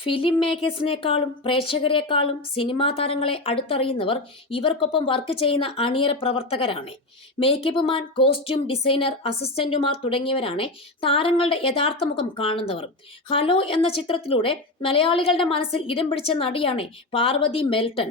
Film മേക്കേഴ്സിനേക്കാളും പ്രേക്ഷകരെക്കാളും cinema താരങ്ങളെ അടുത്തറിയുന്നവർ ഇവർക്കൊപ്പം work ചെയ്യുന്ന അണിയറ പ്രവർത്തകരാണ്. മേക്കപ്പ് മാൻ കോസ്റ്റ്യൂം ഡിസൈനർ അസിസ്റ്റന്റുമാർ തുടങ്ങിയവരാണ് താരങ്ങളുടെ യഥാർത്ഥ മുഖം കാണുന്നവർ. ഹലോ എന്ന ചിത്രത്തിലൂടെ മലയാളികളുടെ മനസ്സിൽ ഇടം പിടിച്ച നടിയാണ് പാർവതി മെൽട്ടൺ.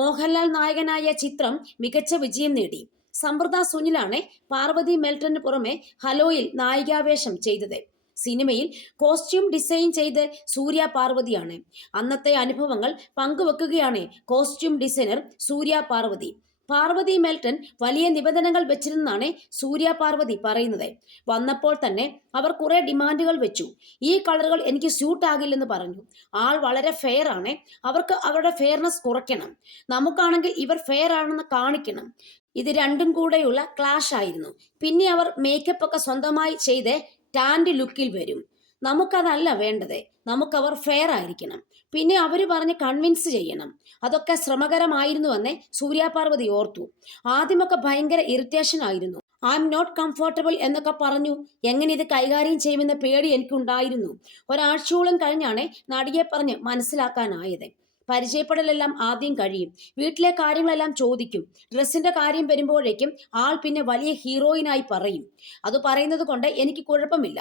മോഹൻലാൽ നായകനായ ചിത്രം മികച്ച വിജയം നേടി. സമൃദ്ധ സുനിലാണ് പാർവതി മെൽട്ടന് പുറമെ ഹലോയിൽ നായികാവേഷം ചെയ്തത്. സിനിമയിൽ കോസ്റ്റ്യൂം ഡിസൈൻ ചെയ്ത് സൂര്യ പാർവതിയാണ്. അന്നത്തെ അനുഭവങ്ങൾ പങ്കുവെക്കുകയാണ് costume designer Surya Parvathi. Parvathi Melton വലിയ നിബന്ധനകൾ വെച്ചിരുന്നാണ് സൂര്യ പാർവതി പറയുന്നത്. വന്നപ്പോൾ തന്നെ അവർ കുറെ ഡിമാൻഡുകൾ വെച്ചു. ഈ കളറുകൾ എനിക്ക് സ്യൂട്ട് ആകില്ലെന്ന് പറഞ്ഞു. ആൾ വളരെ ഫെയർ ആണ്. അവർക്ക് അവരുടെ ഫെയർനെസ് കുറയ്ക്കണം. നമുക്കാണെങ്കിൽ ഇവർ ഫെയർ ആണെന്ന് കാണിക്കണം. ഇത് രണ്ടും കൂടെയുള്ള ക്ലാഷ് ആയിരുന്നു. പിന്നെ അവർ മേക്കപ്പ് ഒക്കെ സ്വന്തമായി ചെയ്ത് ടാൻഡ് ലുക്കിൽ വരും. നമുക്കതല്ല വേണ്ടത്. നമുക്കവർ ഫെയർ ആയിരിക്കണം. പിന്നെ അവർ പറഞ്ഞ് കൺവിൻസ് ചെയ്യണം. അതൊക്കെ ശ്രമകരമായിരുന്നുവെന്ന് സൂര്യാപാർവതി ഓർത്തു. ആദ്യമൊക്കെ ഭയങ്കര ഇറിറ്റേഷൻ ആയിരുന്നു. ഐ എം നോട്ട് കംഫർട്ടബിൾ എന്നൊക്കെ പറഞ്ഞു. എങ്ങനെ ഇത് കൈകാര്യം ചെയ്യുമെന്ന പേടി എനിക്കുണ്ടായിരുന്നു. ഒരാഴ്ചയോളം കഴിഞ്ഞാണ് നടിയെ പറഞ്ഞ് മനസ്സിലാക്കാനായത്. പരിചയപ്പെടലെല്ലാം ആദ്യം കഴിയും. വീട്ടിലെ കാര്യങ്ങളെല്ലാം ചോദിക്കും. ഡ്രസ്സിന്റെ കാര്യം വരുമ്പോഴേക്കും ആൾ പിന്നെ വലിയ ഹീറോയിനായി പറയും. അത് പറയുന്നത് കൊണ്ട് എനിക്ക് കുഴപ്പമില്ല.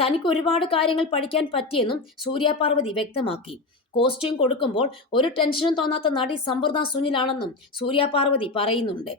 തനിക്ക് ഒരുപാട് കാര്യങ്ങൾ പഠിക്കാൻ പറ്റിയെന്നും സൂര്യാപാർവതി വ്യക്തമാക്കി. കോസ്റ്റ്യൂം കൊടുക്കുമ്പോൾ ഒരു ടെൻഷനും തോന്നാത്ത നടി സമ്പൃത സുനിലാണെന്നും സൂര്യാപാർവതി പറയുന്നുണ്ട്.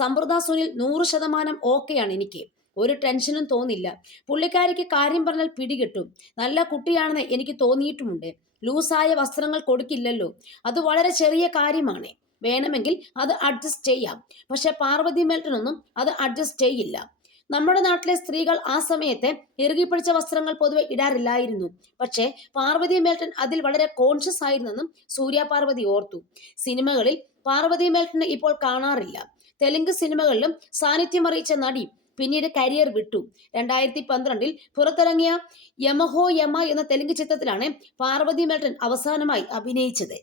സമ്പ്രദ സുനിൽ നൂറ് ശതമാനം ഓക്കെയാണ് എനിക്ക്. ഒരു ടെൻഷനും തോന്നില്ല. പുള്ളിക്കാരിക്ക് കാര്യം പറഞ്ഞാൽ പിടികിട്ടും. നല്ല കുട്ടിയാണെന്ന് എനിക്ക് തോന്നിയിട്ടുമുണ്ട്. ലൂസായ വസ്ത്രങ്ങൾ കൊടുക്കില്ലല്ലോ. അത് വളരെ ചെറിയ കാര്യമാണ്. വേണമെങ്കിൽ അത് അഡ്ജസ്റ്റ് ചെയ്യാം. പക്ഷെ പാർവതി മേൽട്ടനൊന്നും അത് അഡ്ജസ്റ്റ് ചെയ്യില്ല. നമ്മുടെ നാട്ടിലെ സ്ത്രീകൾ ആ സമയത്ത് ഇറുകിപ്പിടിച്ച വസ്ത്രങ്ങൾ പൊതുവെ ഇടാറില്ലായിരുന്നു. പക്ഷേ പാർവതി മേൽട്ടൻ അതിൽ വളരെ കോൺഷ്യസ് ആയിരുന്നെന്നും സൂര്യ പാർവതി ഓർത്തു. സിനിമകളിൽ പാർവതി മേൽട്ടനെ ഇപ്പോൾ കാണാറില്ല. തെലുങ്ക് സിനിമകളിലും സാന്നിധ്യം അറിയിച്ച നടി പിന്നീട് കരിയർ വിട്ടു. രണ്ടായിരത്തി പന്ത്രണ്ടിൽ പുറത്തിറങ്ങിയ യമഹോ യമ എന്ന തെലുങ്ക് ചിത്രത്തിലാണ് പാർവതി മേൽട്ടൻ അവസാനമായി അഭിനയിച്ചത്.